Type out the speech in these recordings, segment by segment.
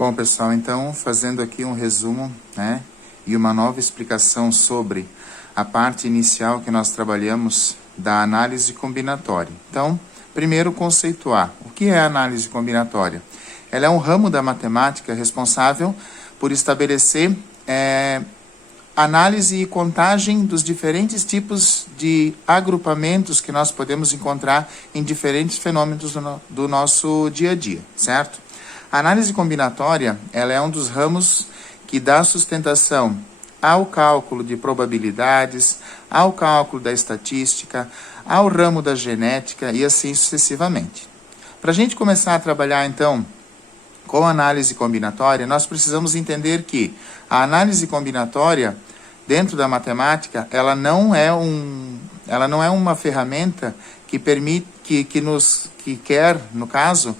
Bom, pessoal, então, fazendo aqui um resumo, né, e uma nova explicação sobre a parte inicial que nós trabalhamos da análise combinatória. Então, primeiro conceituar. O que é a análise combinatória? Ela é um ramo da matemática responsável por estabelecer análise e contagem dos diferentes tipos de agrupamentos que nós podemos encontrar em diferentes fenômenos do nosso dia a dia, certo? A análise combinatória, ela é um dos ramos que dá sustentação ao cálculo de probabilidades, ao cálculo da estatística, ao ramo da genética e assim sucessivamente. Para a gente começar a trabalhar, então, com a análise combinatória, nós precisamos entender que a análise combinatória, dentro da matemática, ela não é uma ferramenta que permite, que quer, no caso,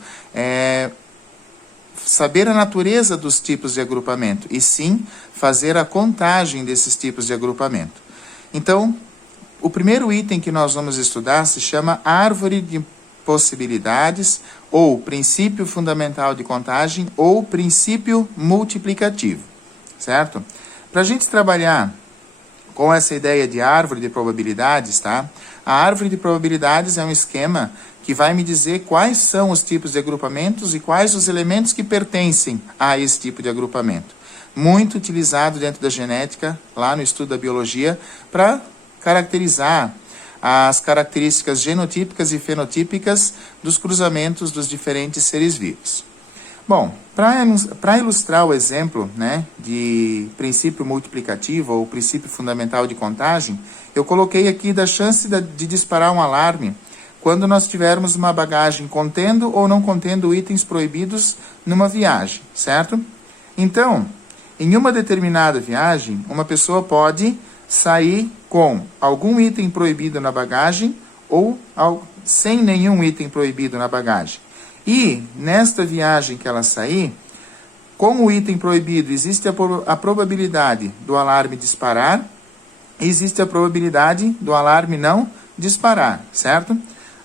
saber a natureza dos tipos de agrupamento, e sim fazer a contagem desses tipos de agrupamento. Então, o primeiro item que nós vamos estudar se chama árvore de possibilidades, ou princípio fundamental de contagem, ou princípio multiplicativo, certo? Para a gente trabalhar com essa ideia de árvore de probabilidades, tá? A árvore de probabilidades é um esquema que vai me dizer quais são os tipos de agrupamentos e quais os elementos que pertencem a esse tipo de agrupamento. Muito utilizado dentro da genética, lá no estudo da biologia, para caracterizar as características genotípicas e fenotípicas dos cruzamentos dos diferentes seres vivos. Bom, para ilustrar o exemplo, né, de princípio multiplicativo ou princípio fundamental de contagem, eu coloquei aqui da chance de disparar um alarme quando nós tivermos uma bagagem contendo ou não contendo itens proibidos numa viagem, certo? Então, em uma determinada viagem, uma pessoa pode sair com algum item proibido na bagagem ou sem nenhum item proibido na bagagem. E, nesta viagem que ela sair, com o item proibido, existe a probabilidade do alarme disparar, e existe a probabilidade do alarme não disparar, certo?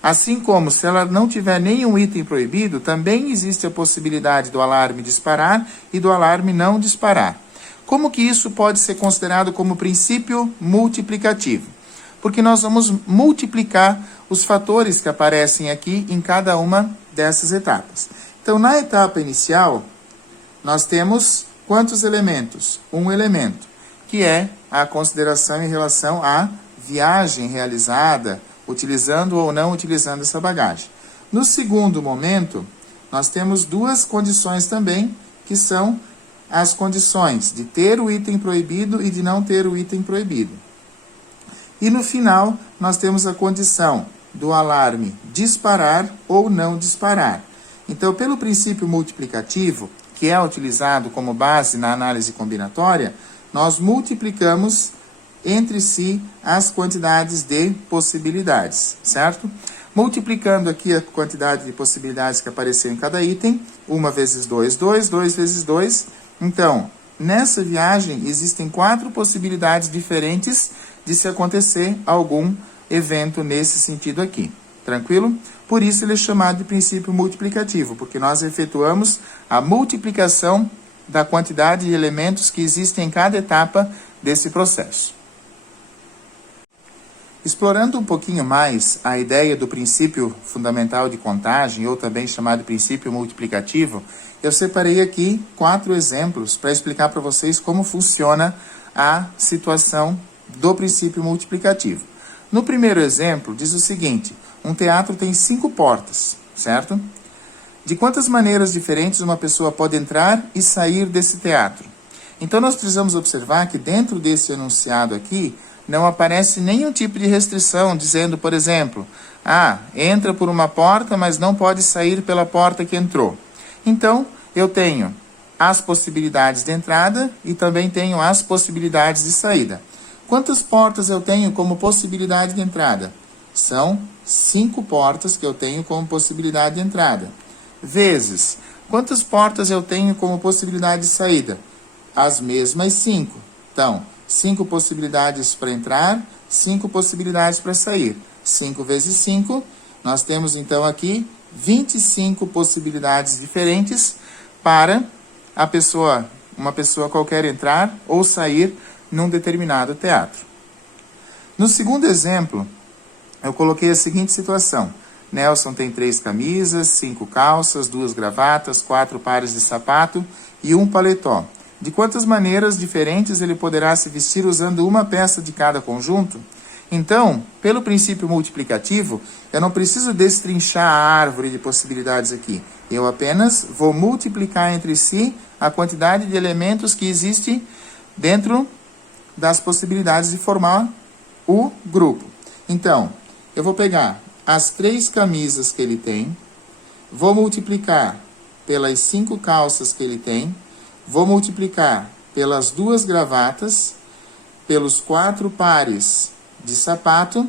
Assim como, se ela não tiver nenhum item proibido, também existe a possibilidade do alarme disparar e do alarme não disparar. Como que isso pode ser considerado como princípio multiplicativo? Porque nós vamos multiplicar os fatores que aparecem aqui em cada uma dessas etapas. Então, na etapa inicial, nós temos quantos elementos? Um elemento, que é a consideração em relação à viagem realizada, utilizando ou não utilizando essa bagagem. No segundo momento, nós temos duas condições também, que são as condições de ter o item proibido e de não ter o item proibido. E no final, nós temos a condição do alarme disparar ou não disparar. Então, pelo princípio multiplicativo, que é utilizado como base na análise combinatória, nós multiplicamos entre si as quantidades de possibilidades, certo? Multiplicando aqui a quantidade de possibilidades que apareceu em cada item, 1 vezes 2, 2, 2 vezes 2. Então, nessa viagem, existem 4 possibilidades diferentes de se acontecer algum evento nesse sentido aqui. Tranquilo? Por isso ele é chamado de princípio multiplicativo, porque nós efetuamos a multiplicação da quantidade de elementos que existem em cada etapa desse processo. Explorando um pouquinho mais a ideia do princípio fundamental de contagem, ou também chamado de princípio multiplicativo, eu separei aqui 4 exemplos para explicar para vocês como funciona a situação do princípio multiplicativo. No primeiro exemplo, diz o seguinte: um teatro tem 5 portas, certo? De quantas maneiras diferentes uma pessoa pode entrar e sair desse teatro? Então, nós precisamos observar que dentro desse enunciado aqui, não aparece nenhum tipo de restrição, dizendo, por exemplo, entra por uma porta, mas não pode sair pela porta que entrou. Então, eu tenho as possibilidades de entrada e também tenho as possibilidades de saída. Quantas portas eu tenho como possibilidade de entrada? São 5 portas que eu tenho como possibilidade de entrada. Vezes, quantas portas eu tenho como possibilidade de saída? As mesmas 5. Então, 5 possibilidades para entrar, 5 possibilidades para sair. 5 vezes 5, nós temos então aqui 25 possibilidades diferentes para uma pessoa qualquer entrar ou sair num determinado teatro. No segundo exemplo, eu coloquei a seguinte situação. Nelson tem 3 camisas, 5 calças, 2 gravatas, 4 pares de sapato e 1 paletó. De quantas maneiras diferentes ele poderá se vestir usando uma peça de cada conjunto? Então, pelo princípio multiplicativo, eu não preciso destrinchar a árvore de possibilidades aqui. Eu apenas vou multiplicar entre si a quantidade de elementos que existe dentro das possibilidades de formar o grupo. Então, eu vou pegar as 3 camisas que ele tem, vou multiplicar pelas 5 calças que ele tem, vou multiplicar pelas 2 gravatas, pelos 4 pares de sapato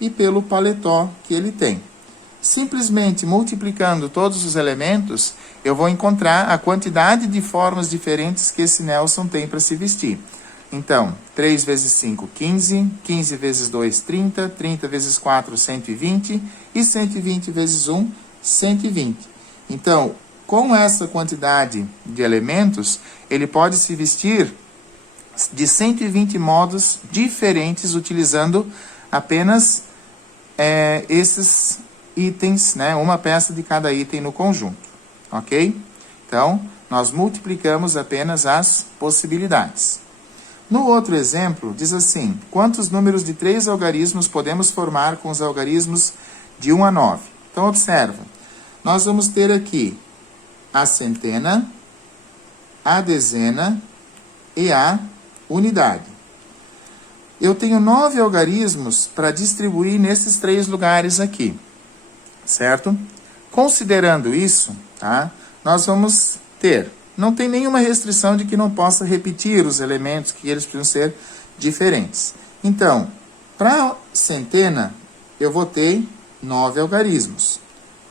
e pelo paletó que ele tem. Simplesmente multiplicando todos os elementos, eu vou encontrar a quantidade de formas diferentes que esse Nelson tem para se vestir. Então, 3 vezes 5, 15, 15 vezes 2, 30, 30 vezes 4, 120 e 120 vezes 1, 120. Então, com essa quantidade de elementos, ele pode se vestir de 120 modos diferentes, utilizando apenas esses itens, né? Uma peça de cada item no conjunto, ok? Então, nós multiplicamos apenas as possibilidades. No outro exemplo, diz assim, quantos números de 3 algarismos podemos formar com os algarismos de 1 a 9? Então, observa, nós vamos ter aqui a centena, a dezena e a unidade. Eu tenho 9 algarismos para distribuir nesses 3 lugares aqui, certo? Considerando isso, tá? Nós vamos ter, não tem nenhuma restrição de que não possa repetir os elementos, que eles precisam ser diferentes. Então, para centena, eu vou ter 9 algarismos.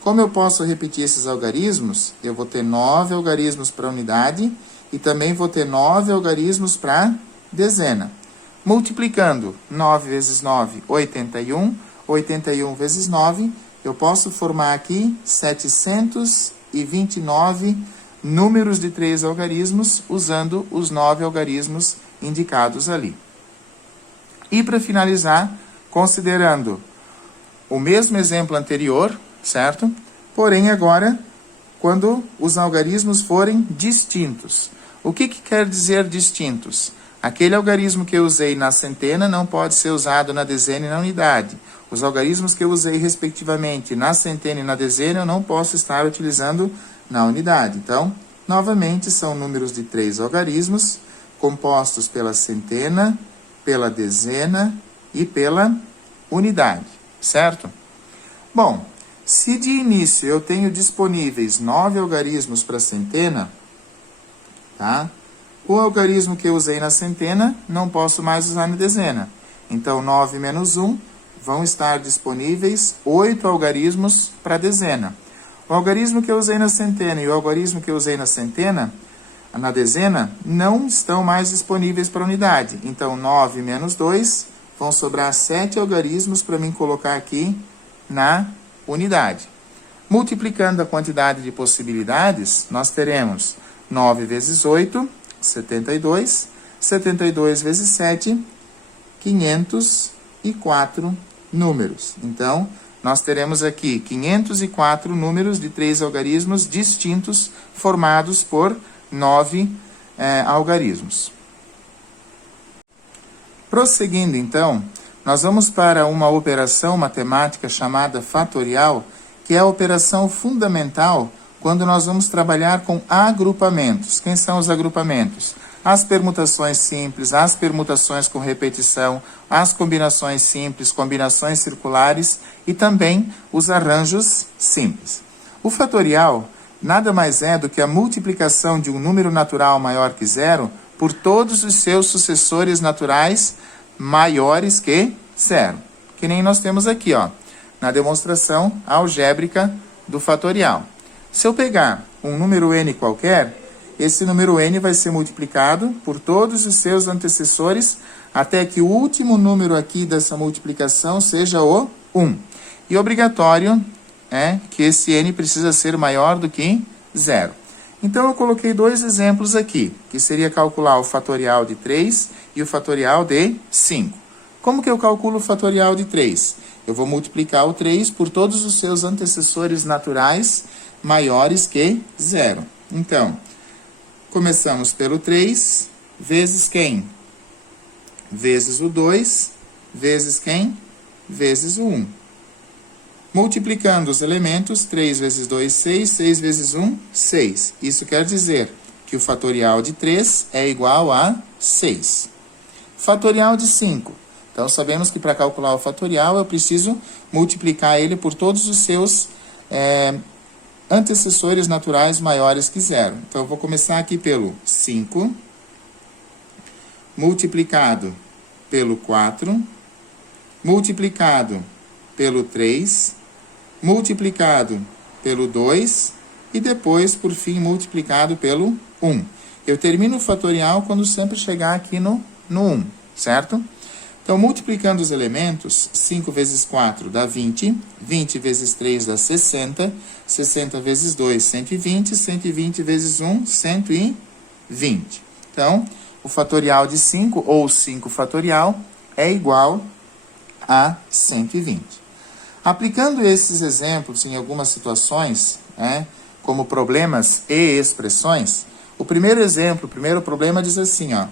Como eu posso repetir esses algarismos, eu vou ter 9 algarismos para unidade e também vou ter 9 algarismos para dezena. Multiplicando 9 vezes 9, 81. 81 vezes 9, eu posso formar aqui 729 números de 3 algarismos, usando os 9 algarismos indicados ali. E para finalizar, considerando o mesmo exemplo anterior, certo? Porém, agora, quando os algarismos forem distintos. O que quer dizer distintos? Aquele algarismo que eu usei na centena não pode ser usado na dezena e na unidade. Os algarismos que eu usei, respectivamente, na centena e na dezena, eu não posso estar utilizando na unidade. Então, novamente, são números de 3 algarismos, compostos pela centena, pela dezena e pela unidade, certo? Bom, se de início eu tenho disponíveis 9 algarismos para centena, tá? O algarismo que eu usei na centena, não posso mais usar na dezena. Então, 9 menos 1, vão estar disponíveis 8 algarismos para dezena. O algarismo que eu usei na centena e o algarismo que eu usei na dezena, não estão mais disponíveis para unidade. Então, 9 menos 2, vão sobrar 7 algarismos para mim colocar aqui na unidade. Multiplicando a quantidade de possibilidades, nós teremos 9 vezes 8, 72. 72 vezes 7, 504 números. Então, nós teremos aqui 504 números de 3 algarismos distintos, formados por 9 algarismos. Prosseguindo, então, nós vamos para uma operação matemática chamada fatorial, que é a operação fundamental quando nós vamos trabalhar com agrupamentos. Quem são os agrupamentos? As permutações simples, as permutações com repetição, as combinações simples, combinações circulares e também os arranjos simples. O fatorial nada mais é do que a multiplicação de um número natural maior que zero por todos os seus sucessores naturais maiores que zero. Que nem nós temos aqui, ó, na demonstração algébrica do fatorial. Se eu pegar um número n qualquer, esse número n vai ser multiplicado por todos os seus antecessores até que o último número aqui dessa multiplicação seja o 1. E obrigatório é que esse n precisa ser maior do que 0. Então, eu coloquei dois exemplos aqui, que seria calcular o fatorial de 3 e o fatorial de 5. Como que eu calculo o fatorial de 3? Eu vou multiplicar o 3 por todos os seus antecessores naturais maiores que 0. Então, começamos pelo 3, vezes quem? Vezes o 2, vezes quem? Vezes o 1. Multiplicando os elementos, 3 vezes 2, 6, 6 vezes 1, 6. Isso quer dizer que o fatorial de 3 é igual a 6. Fatorial de 5. Então, sabemos que para calcular o fatorial, eu preciso multiplicar ele por todos os seus antecessores naturais maiores que 0. Então, eu vou começar aqui pelo 5, multiplicado pelo 4, multiplicado pelo 3, multiplicado pelo 2 e depois, por fim, multiplicado pelo 1. Eu termino o fatorial quando sempre chegar aqui no 1, certo? Então, multiplicando os elementos, 5 vezes 4 dá 20, 20 vezes 3 dá 60, 60 vezes 2, 120, 120 vezes 1, 120. Então, o fatorial de 5, ou 5 fatorial, é igual a 120. Aplicando esses exemplos em algumas situações, como problemas e expressões, o primeiro exemplo, o primeiro problema diz assim, ó,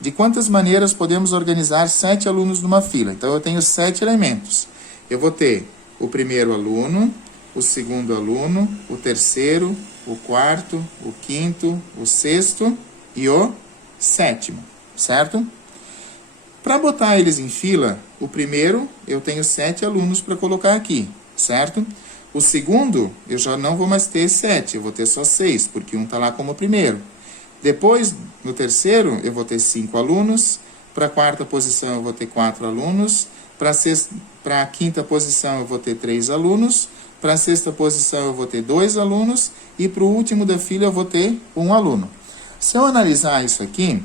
de quantas maneiras podemos organizar 7 alunos numa fila? Então, eu tenho 7 elementos. Eu vou ter o primeiro aluno, o segundo aluno, o terceiro, o quarto, o quinto, o sexto e o sétimo, certo? Para botar eles em fila, o primeiro, eu tenho 7 alunos para colocar aqui, certo? O segundo, eu já não vou mais ter 7, eu vou ter só 6, porque um está lá como primeiro. Depois, no terceiro, eu vou ter 5 alunos. Para a quarta posição, eu vou ter 4 alunos. Para a quinta posição, eu vou ter 3 alunos. Para a sexta posição, eu vou ter 2 alunos. E para o último da fila, eu vou ter 1 aluno. Se eu analisar isso aqui,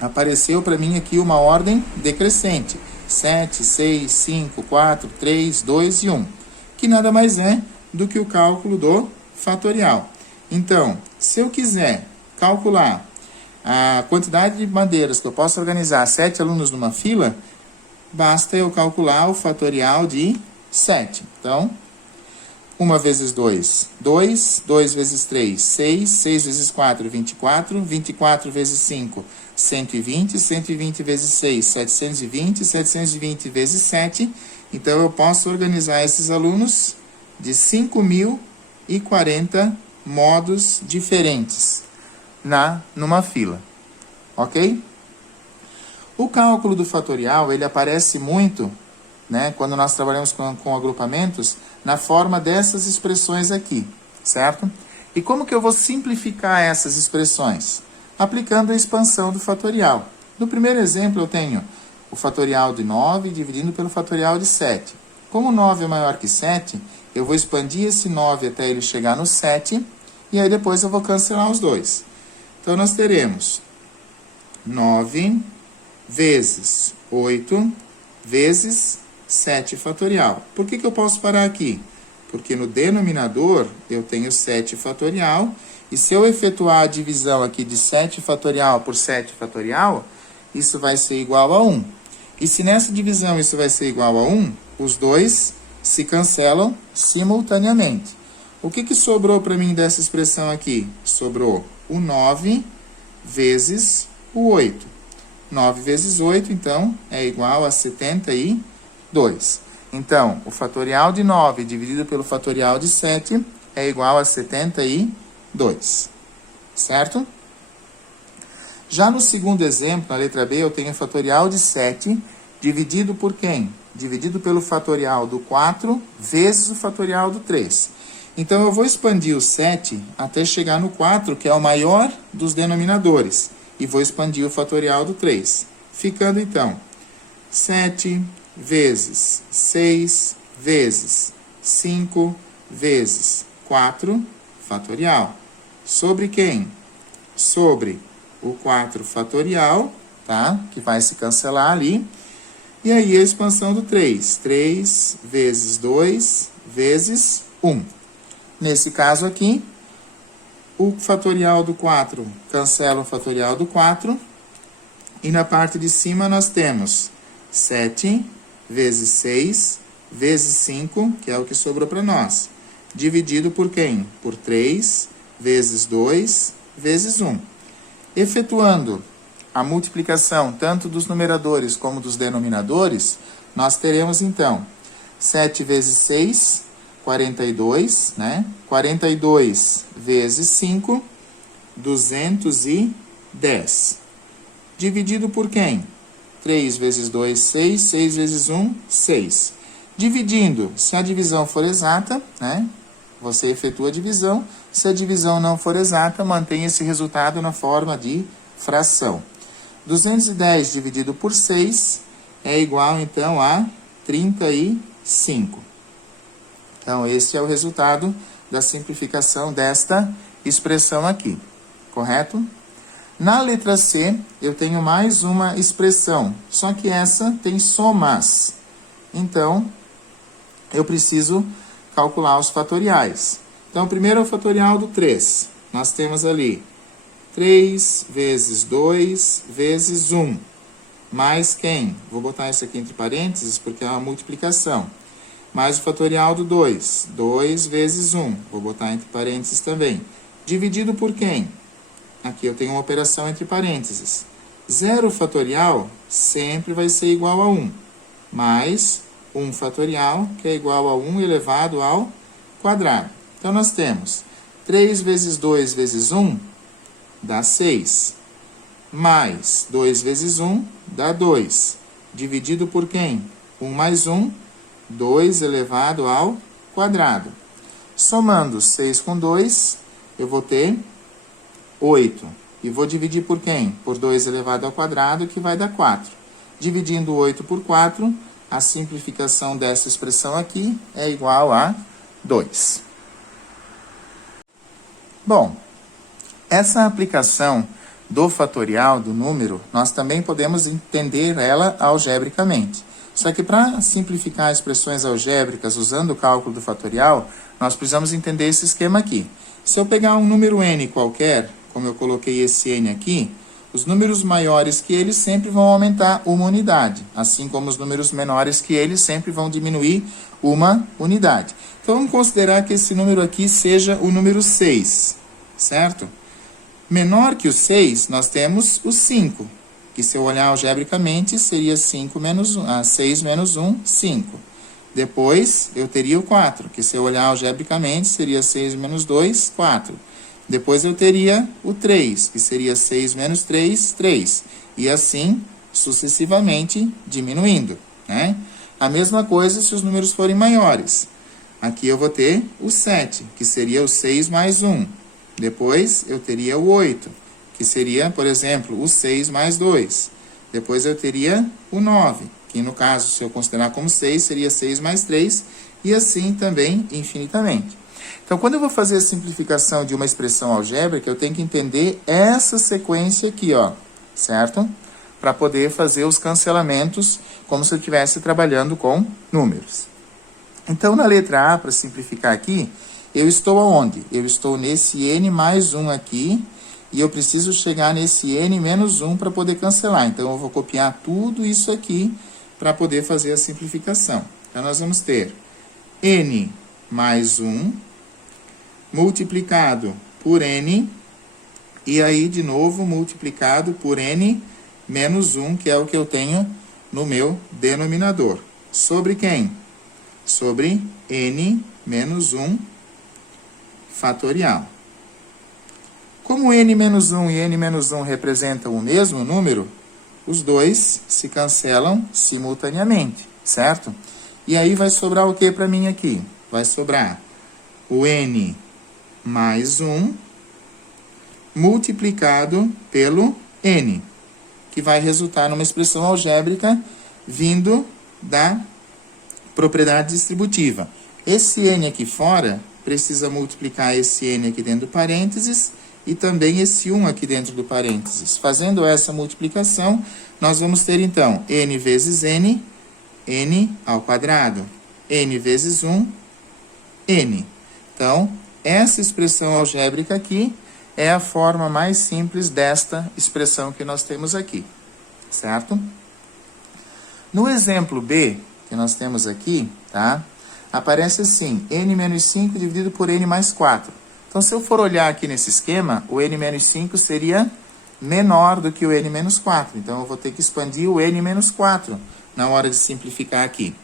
apareceu para mim aqui uma ordem decrescente. 7, 6, 5, 4, 3, 2 e 1. Que nada mais é do que o cálculo do fatorial. Então, se eu quiser calcular a quantidade de bandeiras que eu posso organizar 7 alunos numa fila, basta eu calcular o fatorial de 7. Então, 1 vezes 2, 2, 2 vezes 3, 6, 6 vezes 4, 24, 24 vezes 5, 120, 120 vezes 6, 720, 720 vezes 7. Então, eu posso organizar esses alunos de 5.040 modos diferentes numa fila, ok? O cálculo do fatorial, ele aparece muito, quando nós trabalhamos com agrupamentos, na forma dessas expressões aqui, certo? E como que eu vou simplificar essas expressões? Aplicando a expansão do fatorial. No primeiro exemplo, eu tenho o fatorial de 9 dividindo pelo fatorial de 7. Como 9 é maior que 7, eu vou expandir esse 9 até ele chegar no 7, e aí depois eu vou cancelar os dois. Então, nós teremos 9 vezes 8 vezes 7 fatorial. Por que eu posso parar aqui? Porque no denominador eu tenho 7 fatorial, e se eu efetuar a divisão aqui de 7 fatorial por 7 fatorial, isso vai ser igual a 1. E se nessa divisão isso vai ser igual a 1, os dois se cancelam simultaneamente. O que sobrou para mim dessa expressão aqui? Sobrou o 9 vezes o 8. 9 vezes 8, então, é igual a 72. Então, o fatorial de 9 dividido pelo fatorial de 7 é igual a 72. Certo? Já no segundo exemplo, na letra B, eu tenho o fatorial de 7 dividido por quem? Dividido pelo fatorial do 4 vezes o fatorial do 3. Então, eu vou expandir o 7 até chegar no 4, que é o maior dos denominadores. E vou expandir o fatorial do 3. Ficando, então, 7 vezes 6 vezes 5 vezes 4 fatorial. Sobre quem? Sobre o 4 fatorial, tá? Que vai se cancelar ali. E aí, a expansão do 3. 3 vezes 2 vezes 1. Nesse caso aqui, o fatorial do 4 cancela o fatorial do 4. E na parte de cima nós temos 7 vezes 6 vezes 5, que é o que sobrou para nós. Dividido por quem? Por 3 vezes 2 vezes 1. Efetuando a multiplicação tanto dos numeradores como dos denominadores, nós teremos então 7 vezes 6, 42, né? 42 vezes 5, 210. Dividido por quem? 3 vezes 2, 6, 6 vezes 1, 6. Dividindo, se a divisão for exata, né? Você efetua a divisão. Se a divisão não for exata, mantém esse resultado na forma de fração. 210 dividido por 6 é igual, então, a 35. Então, esse é o resultado da simplificação desta expressão aqui, correto? Na letra C, eu tenho mais uma expressão, só que essa tem somas. Então, eu preciso calcular os fatoriais. Então, primeiro é o fatorial do 3. Nós temos ali 3 vezes 2 vezes 1. Mais quem? Vou botar isso aqui entre parênteses, porque é uma multiplicação. Mais o fatorial do 2. 2 vezes 1. Vou botar entre parênteses também. Dividido por quem? Aqui eu tenho uma operação entre parênteses. 0 fatorial sempre vai ser igual a 1. Mais 1 fatorial, que é igual a 1 elevado ao quadrado. Então, nós temos 3 vezes 2 vezes 1 dá 6. Mais 2 vezes 1 dá 2. Dividido por quem? 1 mais 1, 2 elevado ao quadrado. Somando 6 com 2, eu vou ter 8. E vou dividir por quem? Por 2 elevado ao quadrado, que vai dar 4. Dividindo 8 por 4, a simplificação dessa expressão aqui é igual a 2. Bom, essa aplicação do fatorial do número, nós também podemos entender ela algebricamente. Só que para simplificar expressões algébricas usando o cálculo do fatorial, nós precisamos entender esse esquema aqui. Se eu pegar um número n qualquer, como eu coloquei esse n aqui, os números maiores que ele sempre vão aumentar uma unidade, assim como os números menores que ele sempre vão diminuir uma unidade. Então, vamos considerar que esse número aqui seja o número 6, certo? Menor que o 6, nós temos o 5, que se eu olhar algebricamente, seria 6 menos 1, 5. Depois, eu teria o 4, que se eu olhar algebricamente, seria 6 menos 2, 4. Depois eu teria o 3, que seria 6 menos 3, 3. E assim, sucessivamente, diminuindo, né? A mesma coisa se os números forem maiores. Aqui eu vou ter o 7, que seria o 6 mais 1. Depois eu teria o 8, que seria, por exemplo, o 6 mais 2. Depois eu teria o 9, que no caso, se eu considerar como 6, seria 6 mais 3. E assim também infinitamente. Então, quando eu vou fazer a simplificação de uma expressão algébrica, eu tenho que entender essa sequência aqui, ó, certo? Para poder fazer os cancelamentos como se eu estivesse trabalhando com números. Então, na letra A, para simplificar aqui, eu estou aonde? Eu estou nesse n mais 1 aqui, e eu preciso chegar nesse n menos 1 para poder cancelar. Então, eu vou copiar tudo isso aqui para poder fazer a simplificação. Então, nós vamos ter n mais 1... multiplicado por n, e aí, de novo, multiplicado por n menos 1, que é o que eu tenho no meu denominador. Sobre quem? Sobre n menos 1 fatorial. Como n menos 1 e n menos 1 representam o mesmo número, os dois se cancelam simultaneamente, certo? E aí vai sobrar o que para mim aqui? Vai sobrar o n mais 1 multiplicado pelo n, que vai resultar numa expressão algébrica vindo da propriedade distributiva. Esse n aqui fora precisa multiplicar esse n aqui dentro do parênteses e também esse 1 aqui dentro do parênteses. Fazendo essa multiplicação, nós vamos ter então n vezes n, n ao quadrado, n vezes 1, n. Então, essa expressão algébrica aqui é a forma mais simples desta expressão que nós temos aqui, certo? No exemplo B, que nós temos aqui, tá? Aparece assim, n menos 5 dividido por n mais 4. Então, se eu for olhar aqui nesse esquema, o n menos 5 seria menor do que o n menos 4. Então, eu vou ter que expandir o n menos 4 na hora de simplificar aqui.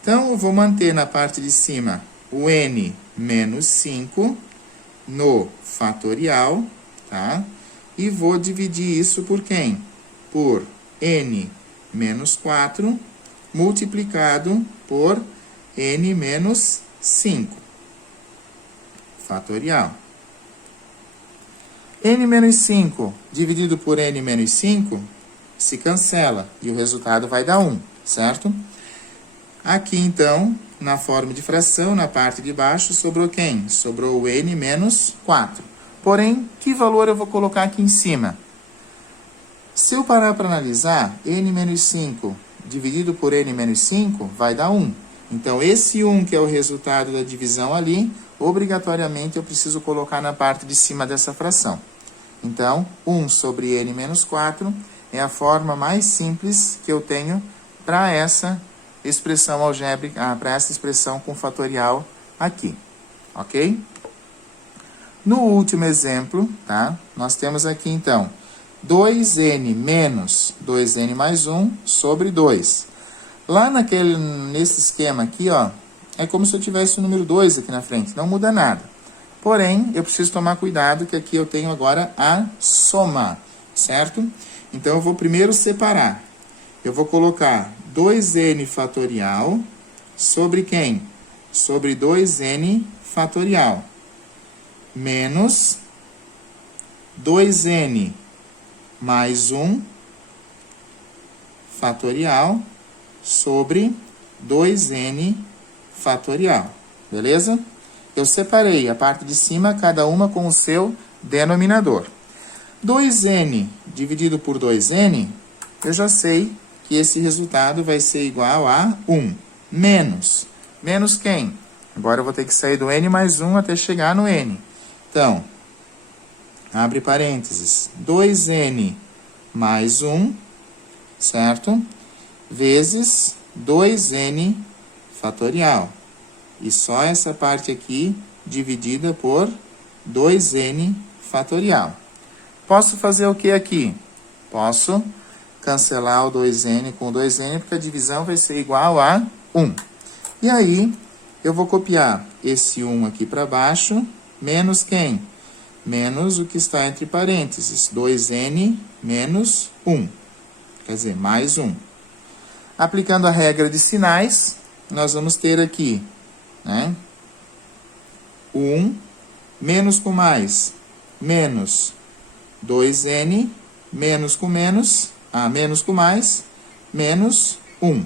Então, eu vou manter na parte de cima o n menos 5 no fatorial, tá? E vou dividir isso por quem? Por n menos 4 multiplicado por n menos 5, fatorial. N menos 5 dividido por n menos 5 se cancela e o resultado vai dar 1, certo? Aqui, então, na forma de fração, na parte de baixo, sobrou quem? Sobrou o n menos 4. Porém, que valor eu vou colocar aqui em cima? Se eu parar para analisar, n menos 5 dividido por n menos 5 vai dar 1. Então, esse 1, que é o resultado da divisão ali, obrigatoriamente eu preciso colocar na parte de cima dessa fração. Então, 1 sobre n menos 4 é a forma mais simples que eu tenho para essa expressão algébrica, para essa expressão com fatorial aqui, ok? No último exemplo, tá? Nós temos aqui, então, 2n menos 2n mais 1 sobre 2. Lá nesse esquema aqui, ó, é como se eu tivesse o número 2 aqui na frente, não muda nada. Porém, eu preciso tomar cuidado que aqui eu tenho agora a soma, certo? Então, eu vou primeiro separar. Eu vou colocar 2n fatorial sobre quem? Sobre 2n fatorial. Menos 2n mais 1 fatorial sobre 2n fatorial. Beleza? Eu separei a parte de cima, cada uma com o seu denominador. 2n dividido por 2n, eu já sei que esse resultado vai ser igual a 1. Menos. Menos quem? Agora eu vou ter que sair do n mais 1 até chegar no n. Então, abre parênteses. 2n mais 1, certo? Vezes 2n fatorial. E só essa parte aqui dividida por 2n fatorial. Posso fazer o que aqui? Posso cancelar o 2n com o 2n, porque a divisão vai ser igual a 1. E aí, eu vou copiar esse 1 aqui para baixo, menos quem? Menos o que está entre parênteses, 2n menos 1. Quer dizer, mais 1. Aplicando a regra de sinais, nós vamos ter aqui, né? 1 menos com mais, menos 2n, menos com menos, menos com mais, menos 1.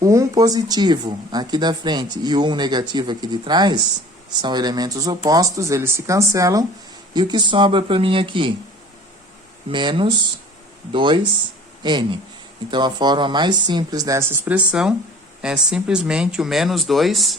O 1 positivo aqui da frente e o 1 negativo aqui de trás são elementos opostos, eles se cancelam. E o que sobra para mim aqui? Menos 2n. Então, a forma mais simples dessa expressão é simplesmente o menos 2n.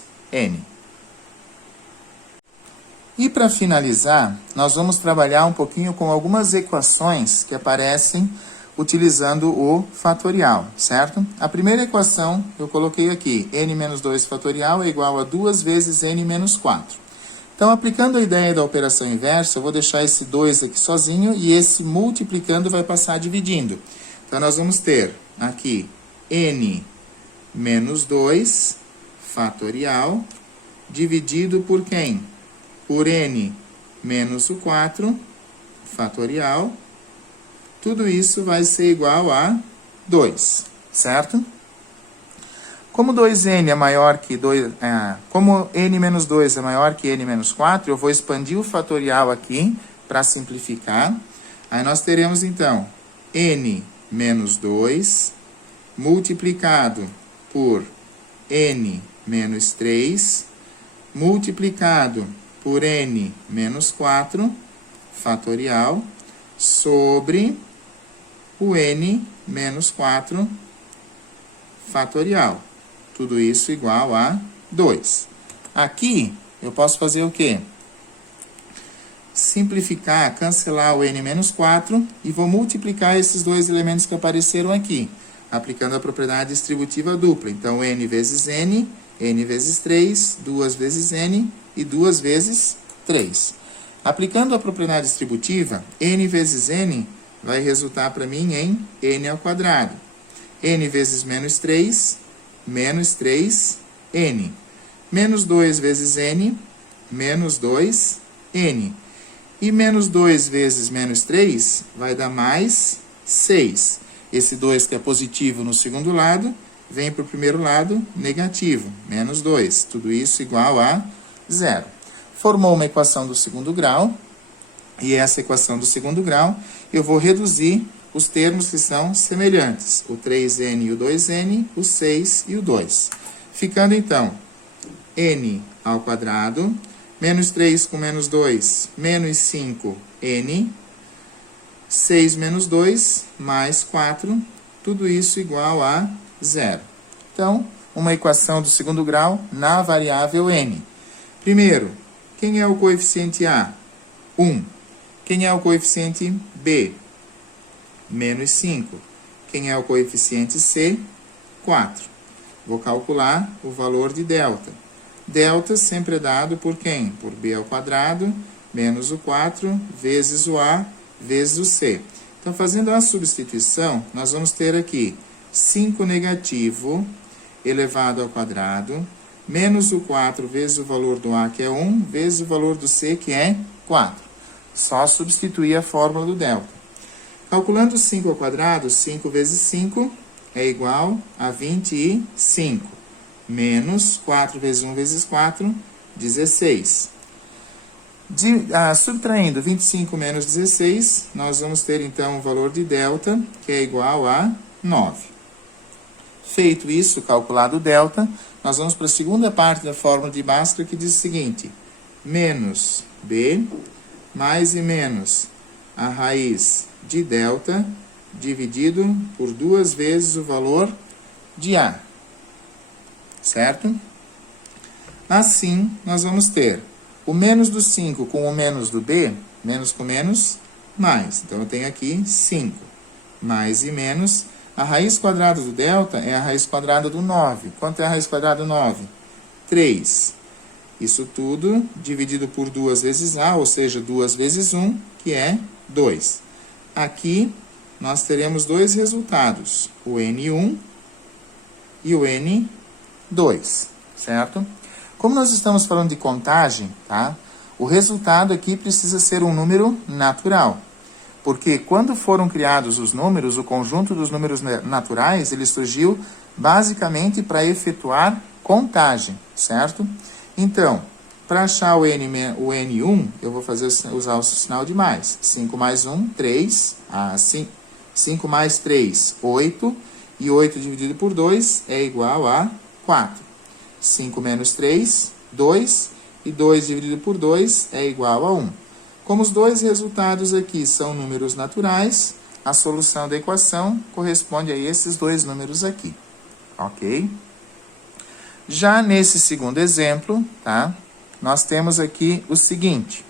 E para finalizar, nós vamos trabalhar um pouquinho com algumas equações que aparecem utilizando o fatorial, certo? A primeira equação eu coloquei aqui, n menos 2 fatorial é igual a 2 vezes n menos 4. Então, aplicando a ideia da operação inversa, eu vou deixar esse 2 aqui sozinho e esse multiplicando vai passar dividindo. Então, nós vamos ter aqui n menos 2 fatorial dividido por quem? Por n menos o 4 fatorial. Tudo isso vai ser igual a 2, certo? Como 2n é maior que 2, como n menos 2 é maior que n menos 4, eu vou expandir o fatorial aqui para simplificar. Aí nós teremos, então, n menos 2 multiplicado por n menos 3 multiplicado por n menos 4 fatorial sobre o n menos 4 fatorial. Tudo isso igual a 2. Aqui, eu posso fazer o quê? simplificar, cancelar o n menos 4 e vou multiplicar esses dois elementos que apareceram aqui, aplicando a propriedade distributiva dupla. Então, n vezes n vezes 3, 2 vezes n e 2 vezes 3. Aplicando a propriedade distributiva, n vezes n vai resultar para mim em n ao quadrado. N vezes menos 3, menos 3n. Menos 2 vezes n, menos 2n. E menos 2 vezes menos 3 vai dar mais 6. Esse 2 que é positivo no segundo lado, vem para o primeiro lado negativo, menos 2. Tudo isso igual a 0. Formou uma equação do segundo grau, e essa equação do segundo grau, eu vou reduzir os termos que são semelhantes, o 3n e o 2n, o 6 e o 2. Ficando, então, n ao quadrado, menos 3 com menos 2, menos 5n, 6 menos 2, mais 4, tudo isso igual a 0. Então, uma equação do segundo grau na variável n. Primeiro, quem é o coeficiente A? 1. Quem é o coeficiente B? Menos 5. Quem é o coeficiente C? 4. Vou calcular o valor de delta. Delta sempre é dado por quem? Por B ao quadrado, menos o 4, vezes o A, vezes o C. Então, fazendo a substituição, nós vamos ter aqui 5 negativo elevado ao quadrado, menos o 4 vezes o valor do A, que é 1, vezes o valor do C, que é 4. Só substituir a fórmula do delta. Calculando 5 ao quadrado, 5 vezes 5 é igual a 25. Menos 4 vezes 1 vezes 4, 16. Subtraindo 25 menos 16, nós vamos ter, então, o valor de delta, que é igual a 9. Feito isso, calculado o delta, nós vamos para a segunda parte da fórmula de Bhaskara, que diz o seguinte: menos b, mais e menos a raiz de delta, dividido por 2 vezes o valor de A. Certo? Assim, nós vamos ter o menos do 5 com o menos do B, menos com menos, mais. Então, eu tenho aqui 5. Mais e menos. A raiz quadrada do delta é a raiz quadrada do 9. Quanto é a raiz quadrada do 9? 3. Isso tudo dividido por 2 vezes A, ou seja, 2 vezes 1, que é 2. Aqui, nós teremos dois resultados, o N1 e o N2, certo? Como nós estamos falando de contagem, tá? O resultado aqui precisa ser um número natural. Porque quando foram criados os números, o conjunto dos números naturais, ele surgiu basicamente para efetuar contagem, certo? Então, para achar o N1, eu vou usar o sinal de mais. 5 mais 1, 3. 5 mais 3, 8. E 8 dividido por 2 é igual a 4. 5 menos 3, 2. E 2 dividido por 2 é igual a 1. Como os dois resultados aqui são números naturais, a solução da equação corresponde a esses dois números aqui. Ok? Já nesse segundo exemplo, tá? Nós temos aqui o seguinte.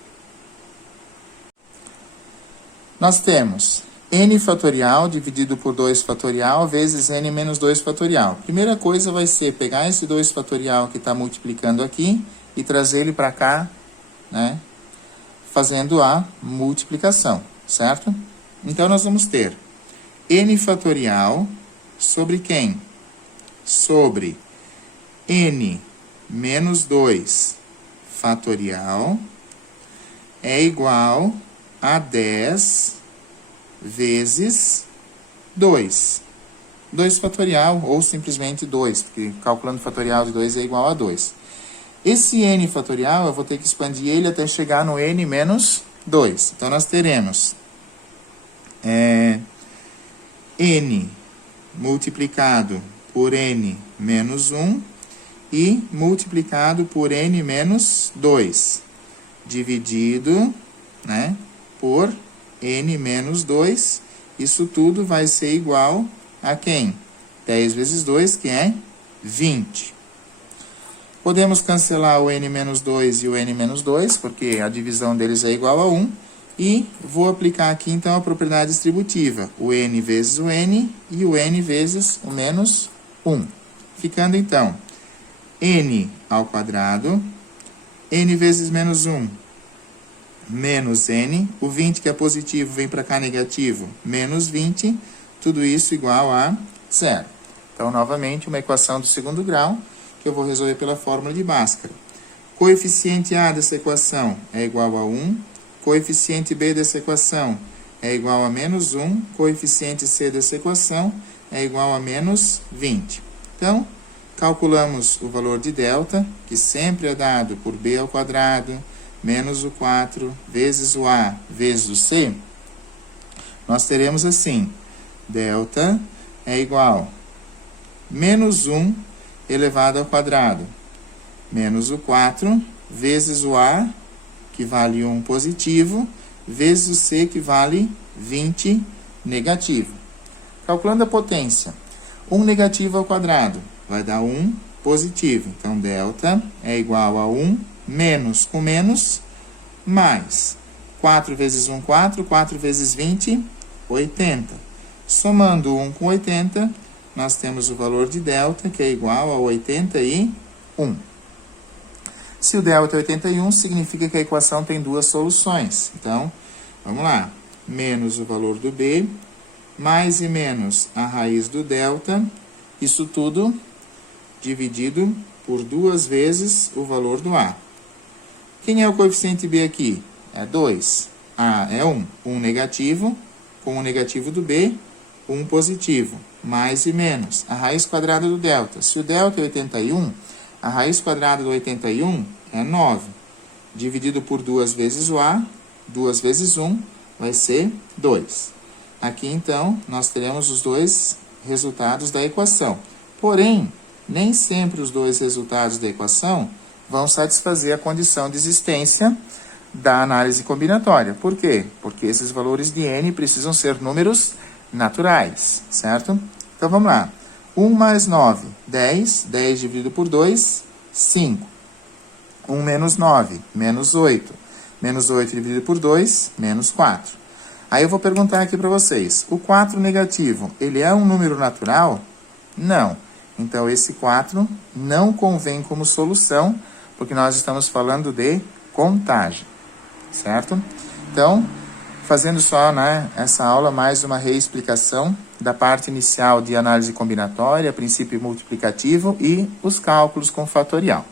Nós temos n fatorial dividido por 2 fatorial vezes n menos 2 fatorial. Primeira coisa vai ser pegar esse 2 fatorial que está multiplicando aqui e trazer ele para cá, né? Fazendo a multiplicação, certo? Então, nós vamos ter n fatorial sobre quem? Sobre n menos 2 fatorial é igual a 10 vezes 2. 2 fatorial, ou simplesmente 2, porque calculando fatorial de 2 é igual a 2. Esse n fatorial, eu vou ter que expandir ele até chegar no n menos 2. Então, nós teremos n multiplicado por n menos 1 e multiplicado por n menos 2, dividido, né, por n menos 2. Isso tudo vai ser igual a quem? 10 vezes 2, que é 20. Podemos cancelar o n-2 e o n-2, porque a divisão deles é igual a 1. E vou aplicar aqui, então, a propriedade distributiva. O n vezes o n e o n vezes o menos 1. Ficando, então, n ao quadrado, n vezes menos 1, menos n. O 20, que é positivo, vem para cá negativo, menos 20. Tudo isso igual a 0. Então, novamente, uma equação do segundo grau, que eu vou resolver pela fórmula de Bhaskara. Coeficiente A dessa equação é igual a 1. Coeficiente B dessa equação é igual a menos 1. Coeficiente C dessa equação é igual a menos 20. Então, calculamos o valor de delta, que sempre é dado por B ao quadrado, menos o 4, vezes o A, vezes o C. Nós teremos assim, delta é igual a menos 1 elevado ao quadrado, menos o 4, vezes o A, que vale 1 positivo, vezes o C, que vale 20 negativo. Calculando a potência, 1 negativo ao quadrado vai dar 1 positivo. Então, delta é igual a 1 menos com menos, mais 4 vezes 1, 4, 4 vezes 20, 80. Somando 1 com 80, nós temos o valor de delta, que é igual a 81. Se o delta é 81, significa que a equação tem duas soluções. Então, vamos lá. Menos o valor do B, mais e menos a raiz do delta, isso tudo dividido por 2 vezes o valor do A. Quem é o coeficiente B aqui? É 2. A é 1. 1 negativo, com o negativo do B, 1 positivo. Mais e menos a raiz quadrada do delta. Se o delta é 81, a raiz quadrada do 81 é 9. Dividido por 2 vezes o A, 2 vezes 1, vai ser 2. Aqui, então, nós teremos os dois resultados da equação. Porém, nem sempre os dois resultados da equação vão satisfazer a condição de existência da análise combinatória. Por quê? Porque esses valores de n precisam ser números naturais, certo? Então, vamos lá. 1 mais 9, 10. 10 dividido por 2, 5. 1 menos 9, menos 8. Menos 8 dividido por 2, menos 4. Aí eu vou perguntar aqui para vocês. O 4 negativo, ele é um número natural? Não. Então, esse 4 não convém como solução, porque nós estamos falando de contagem, certo? Então, fazendo só, essa aula, mais uma reexplicação da parte inicial de análise combinatória, princípio multiplicativo e os cálculos com fatorial.